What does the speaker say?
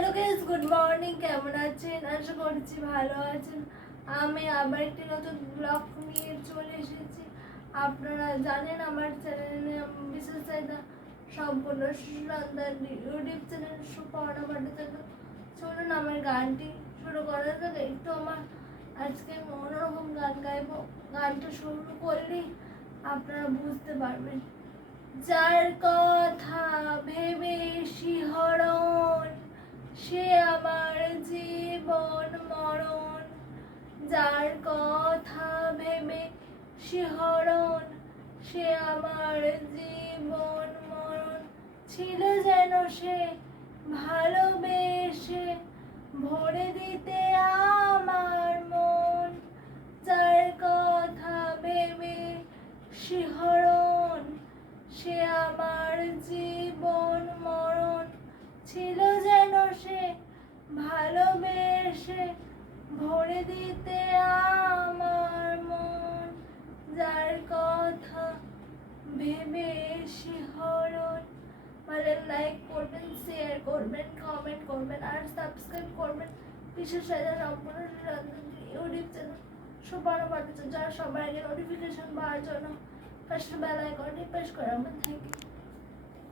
Hello guys good morning কেমন আছেন? আশা করছি ভালো আছেন। আমি আবার একটি নতুন ব্লগ নিয়ে চলে এসেছি। আপনারা জানেন আমার চ্যানেলে বিশেষ চাহিদা সম্পূর্ণ সন্তান ইউটিউব চ্যানেল সুপর্ণা ভট্টাচার্য। শুনুন আমার গানটি শুরু করা যাক। একটু আমার আজকে অন্যরকম গান গাইবো। গানটা শুরু করলেই আপনারা বুঝতে পারবেন। যার কথা শিহরণ সে আমার জীবন মরণ। ছিল যেন সে ভালোবেসে ভরে দিতে আমার মন। যার কথা ভেবে শিহরণ সে আমার জীবন মরণ। ছিল যেন সে ভালোবেসে ভরে দিতে আমার কথা ভেবে শিহরণ মানে লাইক করবেন শেয়ার করবেন কমেন্ট করবেন, আর সাবস্ক্রাইব করবেন। বিশেষ সম্পূর্ণ ইউটিউব চ্যানেল সবার ভট্টাচার্য যারা সবার আগে নোটিফিকেশন পাওয়ার জন্য ফার্স্ট বেলায় করে প্রেস করা, আমার থ্যাংক ইউ